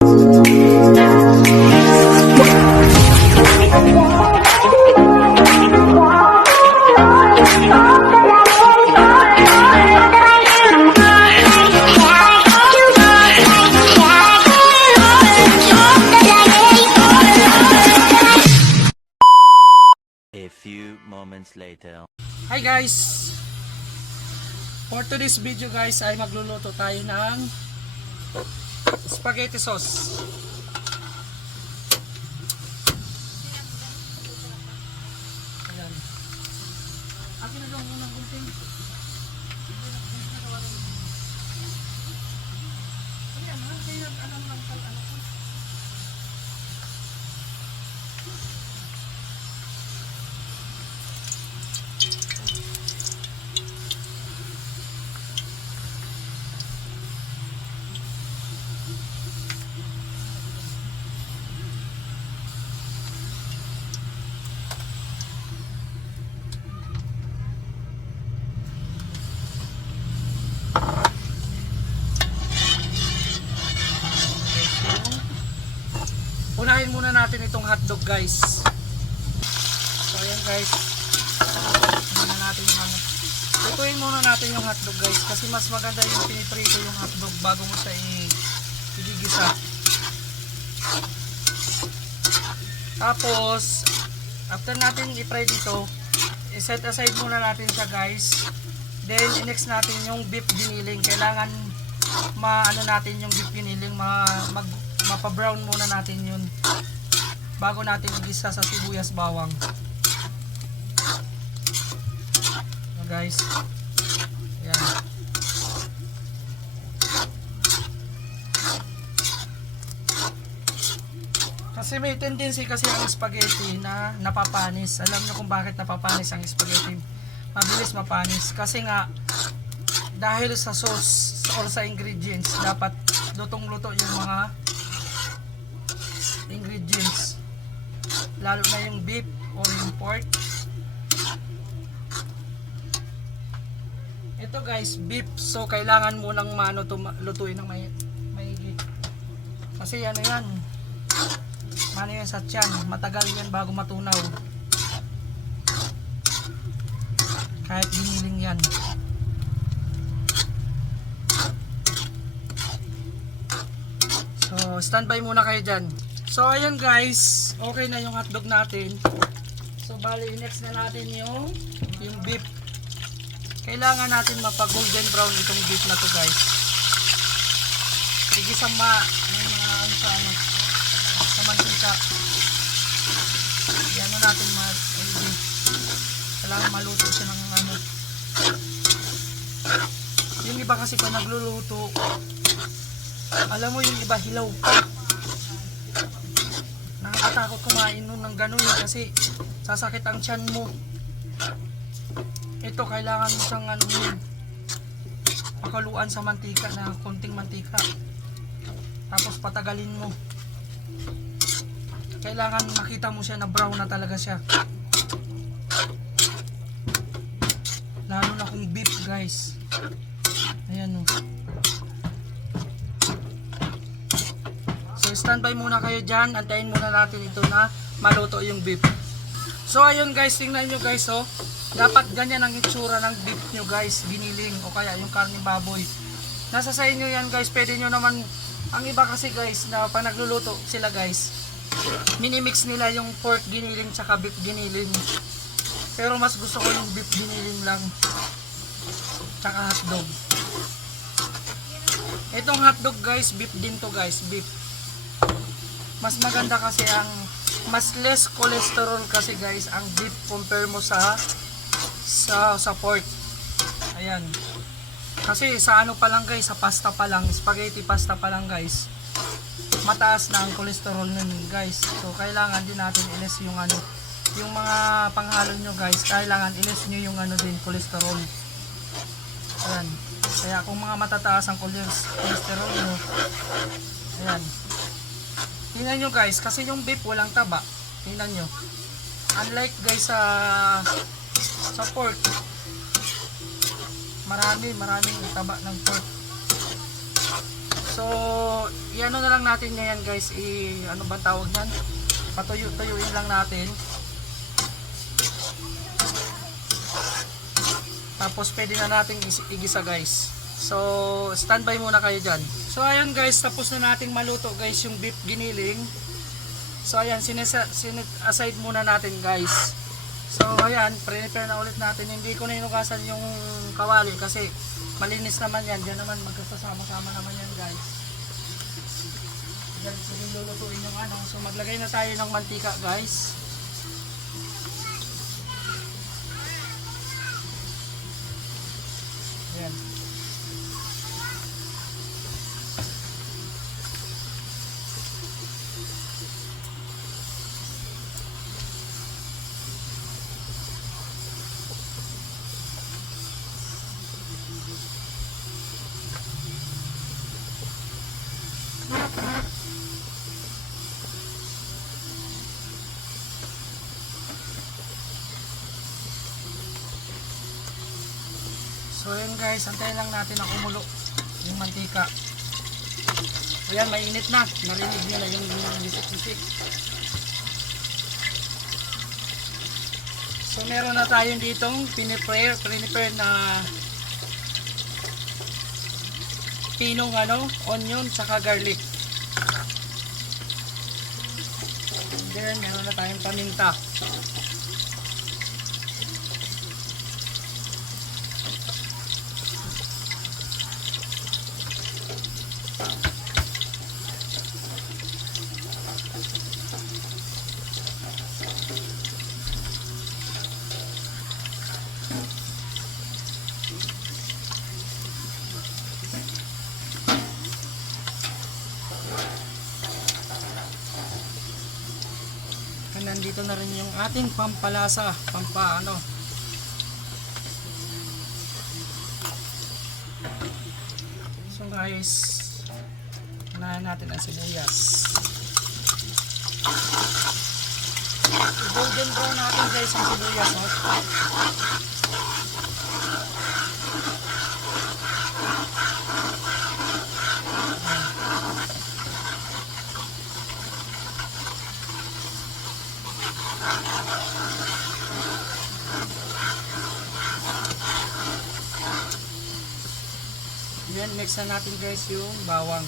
A few moments later. Hi guys! For today's video guys ay magluluto tayo ng spaghetti sauce. Ayan. Akin na lang muna ng kunting. Ayan, ha? Kaya ano lang pala, ano ko. Unahin muna natin itong hotdog guys. So ayan guys. Muna natin yung ano. Lutuin muna natin yung hotdog guys kasi mas maganda yung piniprito yung hotdog bago mo siya i- igigisa. Tapos after natin i-fry dito, i-set aside muna natin siya guys. Then i-next natin yung beef giniling. Kailangan maano natin yung beef giniling, ma mag mapa-brown muna natin yun bago natin igisa sa sibuyas bawang. So guys. Yan. Kasi may tendency kasi ang spaghetti na napapanis. Alam niyo kung bakit napapanis ang spaghetti. Mabilis mapanis. Kasi nga, dahil sa sauce or sa ingredients, dapat lutong-luto yung mga ingredients. Lalo na yung beef or yung pork. Ito guys, beef. So, kailangan munang mano to lutuin ng may maigi. Kasi ano yan, mano yan sa tiyan. Matagal yan bago matunaw. Kahit giniling yan. So, standby muna kayo dyan. So, ayun guys. Okay na yung hotdog natin. So, bali, next na natin yung, yung beef. Kailangan natin mapa-golden brown itong beef na to guys. Sige sa ma, mga ano sa ano, mantika. Yan na natin ma, ayun. Kailangan maluto siya ng ano. Yung iba kasi pa nagluluto, alam mo yung iba hilaw pa. Nakakatakot kumain nun ng ganun eh, kasi sasakit ang tiyan mo. Ito kailangan mo siyang ano yun, pakaluan sa mantika na konting mantika. Tapos patagalin mo. Kailangan makita mo siya na brown na talaga siya. Lalo na kung beef guys. Ayan oh. o. So standby muna kayo dyan. Antayin muna natin ito na maluto yung beef. So ayun guys, tingnan nyo guys oh. Dapat ganyan ang itsura ng beef nyo guys. Giniling o kaya yung karning baboy. Nasa sa inyo yan guys. Pwede nyo naman, ang iba kasi guys na pag nagluluto sila guys. Minimix nila yung pork giniling tsaka beef giniling. Pero mas gusto ko yung beef giniling lang. Tsaka hotdog. Itong hotdog guys, beef din to guys, beef mas maganda kasi ang mas less cholesterol kasi guys ang beef compare mo sa sa sa pork ayan kasi sa ano pa lang guys sa pasta pa lang spaghetti pasta pa lang guys mataas na ang cholesterol nun guys so kailangan din natin iles yung ano yung mga panghalo nyo guys kailangan iles nyo yung ano din cholesterol ayan kaya kung mga matataas ang choles- cholesterol nyo ayan Tingnan nyo guys, kasi yung beef walang taba. Tingnan nyo. Unlike guys sa sa pork. Marami, maraming taba ng pork. So, i-ano na lang natin ngayon guys, i ano ba tawag niyan? Patuyo-tuyuin lang natin. Tapos pwede na nating is- igisa guys. So, standby muna kayo dyan. So, ayun guys, tapos na nating maluto guys yung beef giniling. So, ayan, sinesa, sinet aside muna natin guys. So, ayan, prepare na ulit natin. Hindi ko na inukasan yung kawali kasi malinis naman yan. Diyan naman magkasama-sama naman yan guys. Diyan sige lulutuin yung ano. So, maglagay na tayo ng mantika guys. Ayan. So yun guys, antayin lang natin na kumulo yung mantika. Ayan, mainit na. Narinig na yung, bisik-bisik. So meron na tayong ditong piniprepare, prepare na pinong ano, onion, tsaka garlic. And then meron na tayong paminta. And nandito na rin yung ating pampalasa, pampa ano. So guys, unahin natin ang sibuyas. I-golden brown natin guys ang sibuyas. Oh. Yan, mix na natin guys yung bawang.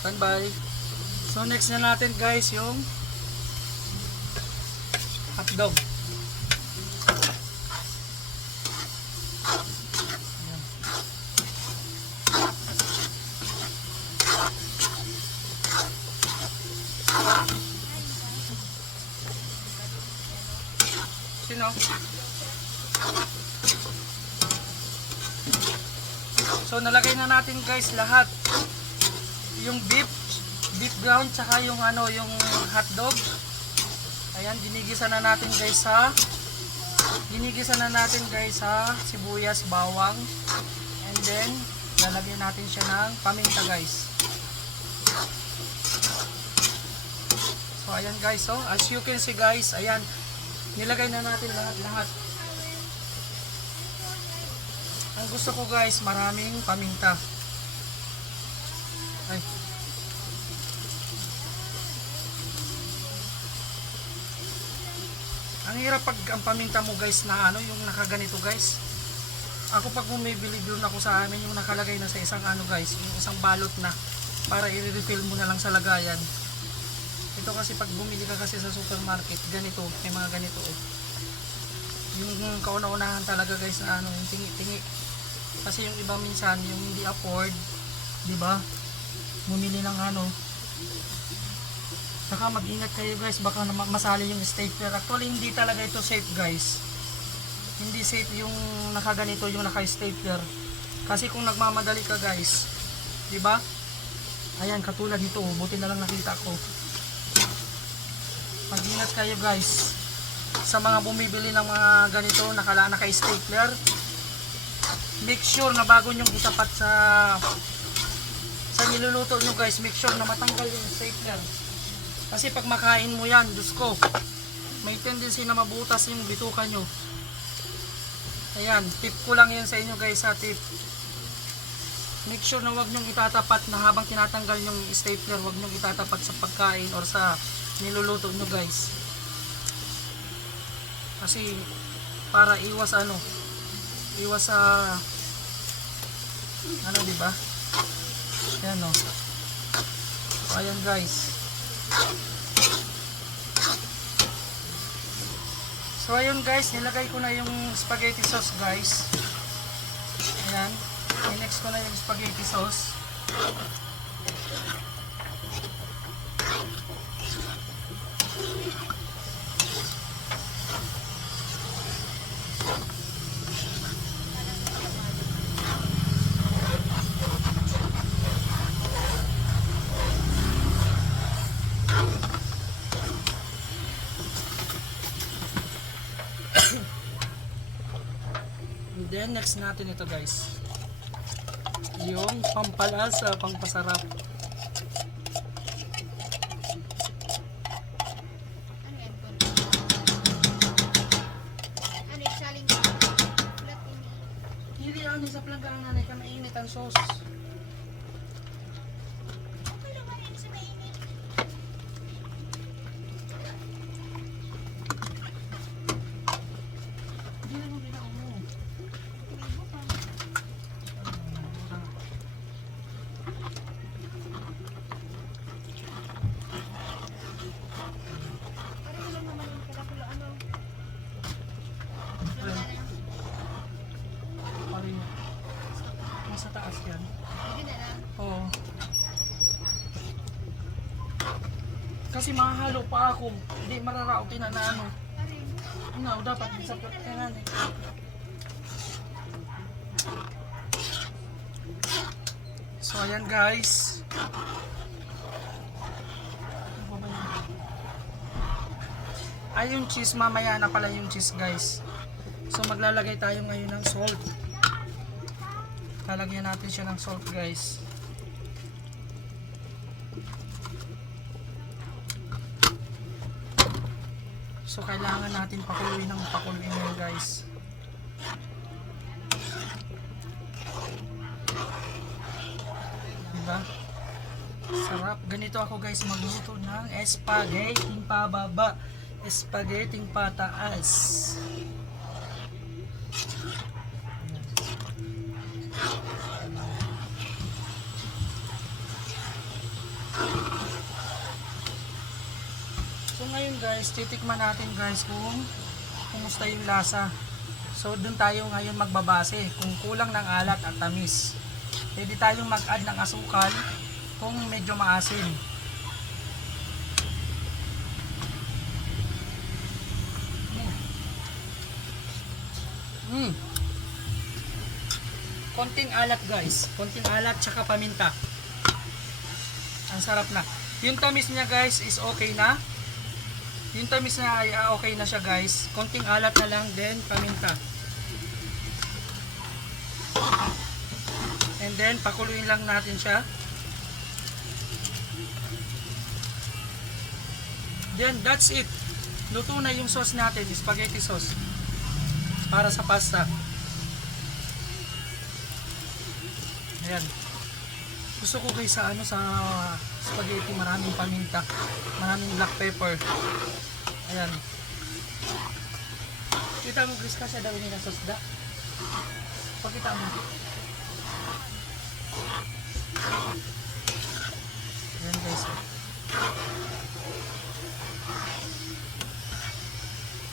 Standby. So next na natin guys yung hotdog. Ayan. Sino? So nalagay na natin guys lahat. Yung beef, beef ground tsaka yung ano, yung hotdog. Ayan, ginigisa na natin guys sa ginigisa na natin guys sa sibuyas, bawang. And then lalagyan natin siya ng paminta guys. So ayan guys, so as you can see guys, ayan nilagay na natin lahat-lahat. Ang gusto ko guys, maraming paminta. Ang hirap pag ang paminta mo guys na ano, yung nakaganito guys. Ako pag bumibili doon ako sa amin, yung nakalagay na sa isang ano guys, yung isang balot na para i-refill mo na lang sa lagayan. Ito kasi pag bumili ka kasi sa supermarket, ganito, may mga ganito oh. Yung kauna-unahan talaga guys na ano, yung tingi-tingi. Kasi yung iba minsan, yung hindi afford, di ba? Bumili ng ano. Saka mag-ingat kayo guys, baka masali yung stapler. Actually, hindi talaga ito safe guys. Hindi safe yung nakaganito, yung naka-stapler. Kasi kung nagmamadali ka guys, di ba? Ayan, katulad nito, oh, buti na lang nakita ko. Mag-ingat kayo guys sa mga bumibili ng mga ganito nakala naka-stapler. Make sure na bago nyo itapat sa sa niluluto nyo guys, make sure na matanggal yung stapler. Kasi pag makain mo yan, Diyos ko, may tendency na mabutas yung bituka nyo. Ayan, tip ko lang yan sa inyo guys sa tip. Make sure na wag nyong itatapat na habang tinatanggal yung stapler, wag nyong itatapat sa pagkain or sa niluluto nyo guys. Kasi para iwas ano, iwas sa ano di ba? Yan o. So, ayan guys. So ayun guys, nilagay ko na yung spaghetti sauce guys. Ayan. I-next ko na yung spaghetti sauce. Next natin ito guys. Yung pampalasa, pangpasarap. Ako. Hindi mararautin na na ano. Parin. No, dapat sa plagaan eh. So ayan guys. Ano? Ay yung cheese mamaya na pala yung cheese guys. So maglalagay tayo ngayon ng salt. Lalagyan natin siya ng salt guys. So kailangan natin pakuluin ng pakuluin yun guys. Diba? Sarap. Ganito ako guys magluto ng spaghetti pababa. Spaghetti pataas. So ngayon titikman natin guys kung kumusta yung lasa. So doon tayo ngayon magbabase kung kulang ng alat at tamis. Pwede tayong mag-add ng asukal kung medyo maasim. Mm. Konting alat guys. Konting alat tsaka paminta. Ang sarap na. Yung tamis niya guys is okay na. Yung tamis niya ay ah, okay na siya guys. Konting alat na lang then paminta. And then pakuluin lang natin siya. Then that's it. Luto na yung sauce natin, spaghetti sauce. Para sa pasta. Ayan. Gusto ko guys sa ano sa spaghetti maraming paminta, maraming black pepper. Ayan. Kita mo Chris kasi daw nila sauce da. Pakita mo. Ayan guys.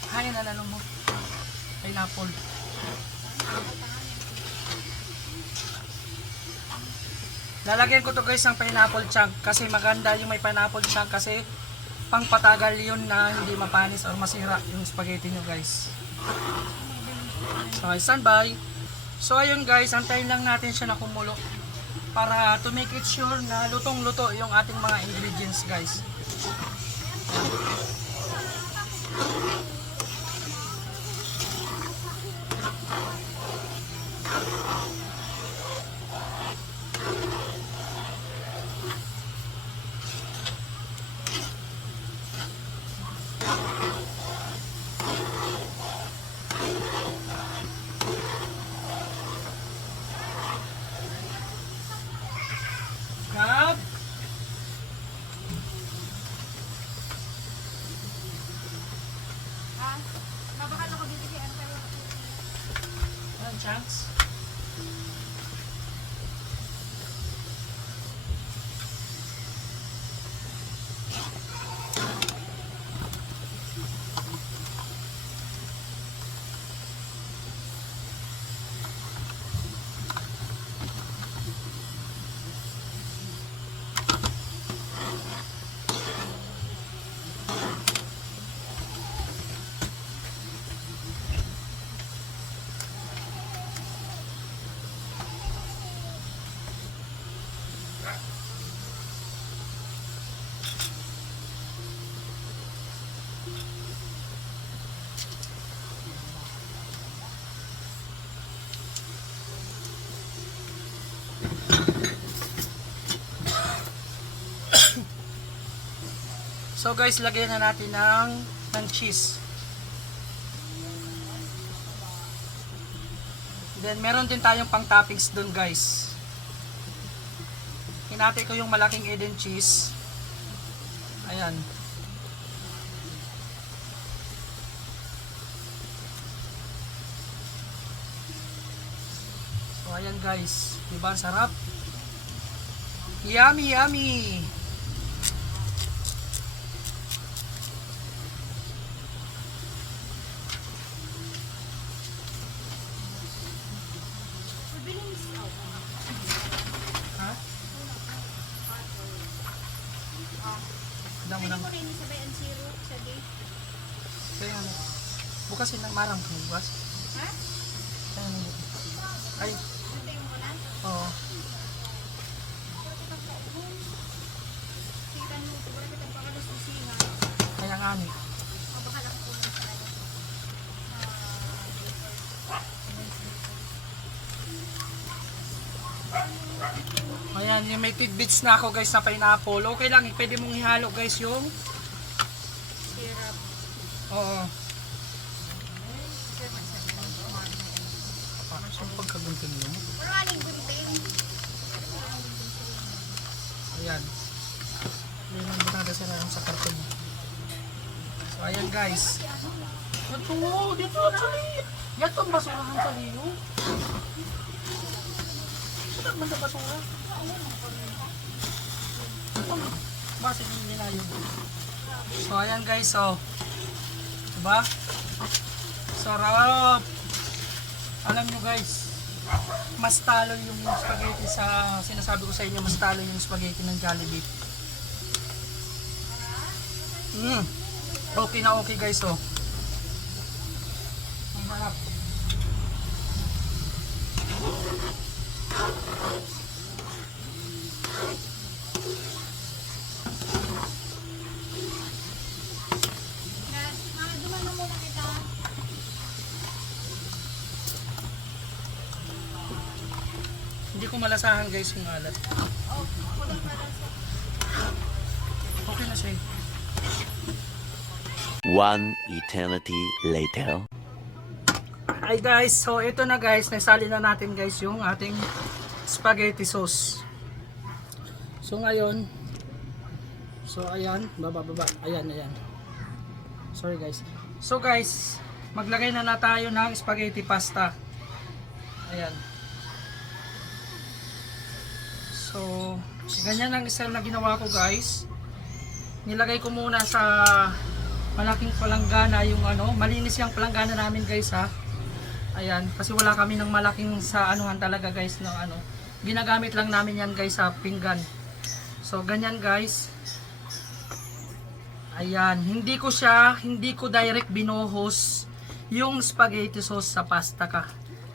Hain na lang mo. Pineapple. Lalagyan ko to guys ng pineapple chunk kasi maganda yung may pineapple chunk kasi pangpatagal yun na hindi mapanis or masira yung spaghetti nyo guys. So, standby. So, ayun guys, antayin lang natin siya na kumulo para to make it sure na lutong-luto yung ating mga ingredients guys. One So guys, lagyan na natin ng, ng cheese. Then meron din tayong pang toppings dun guys. Hinati ko yung malaking Eden cheese. Ayan. So ayan guys, di ba ang sarap? Yummy, yummy! Mabilis. Ha? Nang isabay ang zero sa day. kaya ano. Bukasin ng marang bukas. Ha? Kaya ano. Ay, Antay mo na. oo. Pero kitang kaubon. Kita mo, wala kitang pakalas ng singa. Kaya nga ni. O baka lang po ng sa ano. Ayan, tidbits na ako guys na pineapple. Okay lang, pwede mong ihalo guys yung Syrup. Oo. Ah, saan pagkagunting mo? Pero aling gunting. Ayan. Hindi lang bunada sila yung sa karton. So, ayan guys. Ito, dito actually. Yato ang basurahan sa liyo. Saan man sa basura? Bakit hindi na yun? So, ayan guys, so. Diba? Sarap! Alam nyo guys, mas talo yung spaghetti sa, sinasabi ko sa inyo, mas talo yung spaghetti ng Jollibee. Mm. Okay na okay guys, oh. Ang harap. Dad, mama, duman na muna kita. Malasahan guys yung alat. Okay na siya. eh. One eternity later. Ay guys, so ito na guys, naisali na natin guys yung ating spaghetti sauce. So ngayon, so ayan, baba baba, ayan ayan. Sorry guys. So guys, maglagay na na tayo ng spaghetti pasta. Ayan. So, ganyan ang style na ginawa ko guys. Nilagay ko muna sa malaking palanggana yung ano, malinis yung palanggana namin guys ha. Ayan, kasi wala kami ng malaking sa anuhan talaga guys ng ano. Ginagamit lang namin yan guys sa pinggan. So ganyan guys. Ayan, hindi ko siya, hindi ko direct binuhos yung spaghetti sauce sa pasta ka.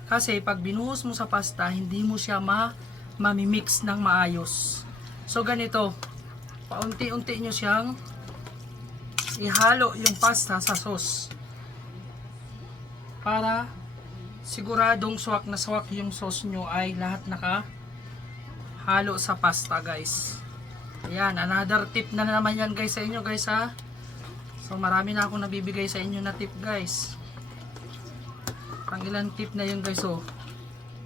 Kasi pag binuhos mo sa pasta, hindi mo siya ma mamimix ng maayos. So ganito, paunti-unti nyo siyang ihalo yung pasta sa sauce. Para siguradong swak na swak yung sauce nyo ay lahat naka halo sa pasta guys. Ayan, another tip na naman yan guys sa inyo guys ha. So marami na akong nabibigay sa inyo na tip guys. Pang ilang tip na yun guys oh.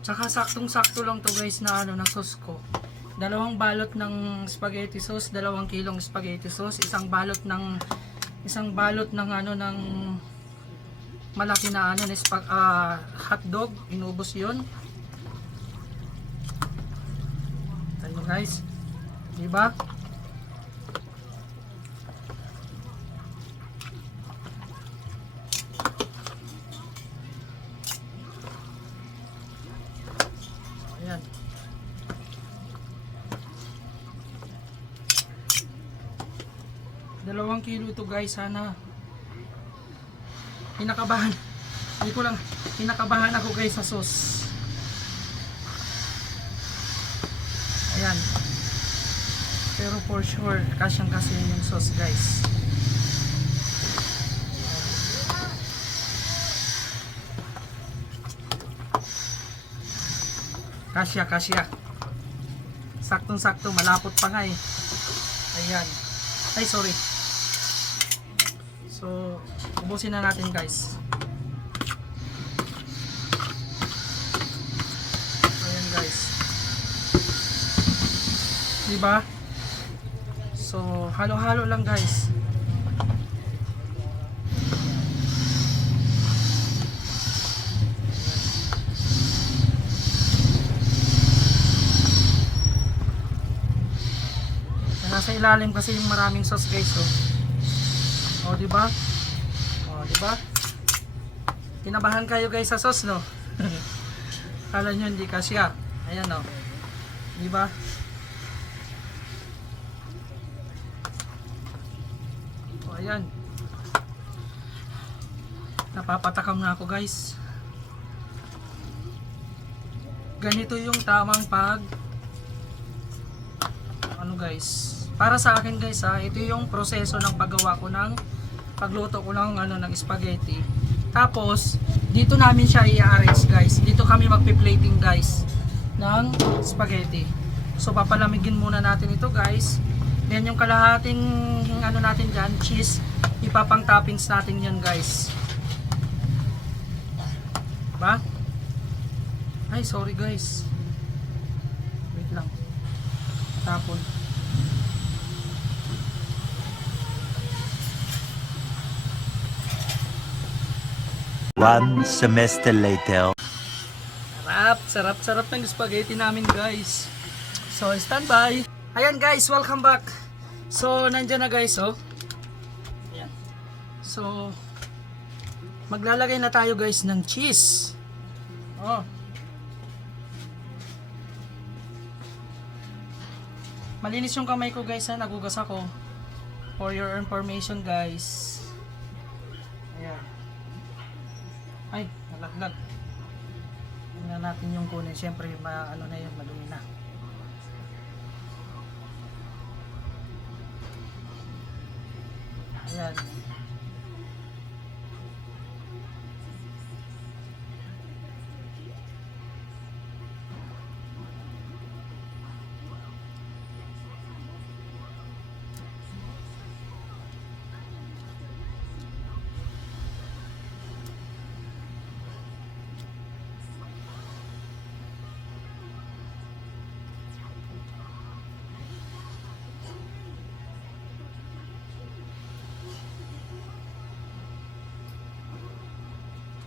Tsaka saktong sakto lang to guys na ano na sauce ko. Dalawang balot ng spaghetti sauce, dalawang kilong spaghetti sauce, isang balot ng isang balot ng ano ng malaki na ano, na spa- ah, hotdog, inubos yun. Ayun guys. Di ba? Dalawang kilo to guys, sana. Kinakabahan. Hindi ko lang, kinakabahan ako guys sa sauce. Ayan. Pero for sure, kasyang kasi yung sauce guys. Kasya, kasya. Saktong sakto, malapot pa nga eh. Ayan. Ay, sorry. So, ubusin na natin guys. Ayan guys. Diba? So, halo-halo lang guys. Nasa ilalim kasi maraming sauce guys oh. O, di ba? O, di ba? Kinabahan kayo guys sa sauce, no? Kala nyo hindi kasya. Ayan, no? Di ba? O, ayan. Napapatakam na ako guys. Ganito yung tamang pag ano guys para sa akin guys ha ito yung proseso ng paggawa ko ng pagluto ko ng ano ng spaghetti. Tapos dito namin siya i-arrange guys. Dito kami magpi-plating guys ng spaghetti. So papalamigin muna natin ito guys. Then yung kalahating ano natin dyan cheese. Ipapang toppings natin yan guys. Ba? Ay sorry guys. Wait lang. Tapon One semester later. Sarap, sarap, sarap ng spaghetti namin guys. So, stand by. Ayan guys, welcome back. So, nandyan na guys, oh. Ayan. So, maglalagay na tayo guys ng cheese. Oh. Malinis yung kamay ko guys ha, nagugas ako. For your information guys. Ay, nalaglag. Tingnan natin yung kunin. Siyempre, ma ano na yun, madumi na. Ayan.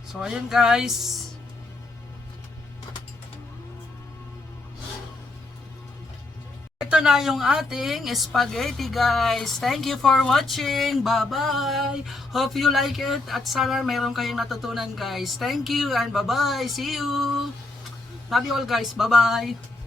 So, ayun guys. Ito na yung ating spaghetti guys. Thank you for watching. Bye-bye. Hope you like it. At sana meron kayong natutunan guys. Thank you and bye-bye. See you. Love you all guys. Bye-bye.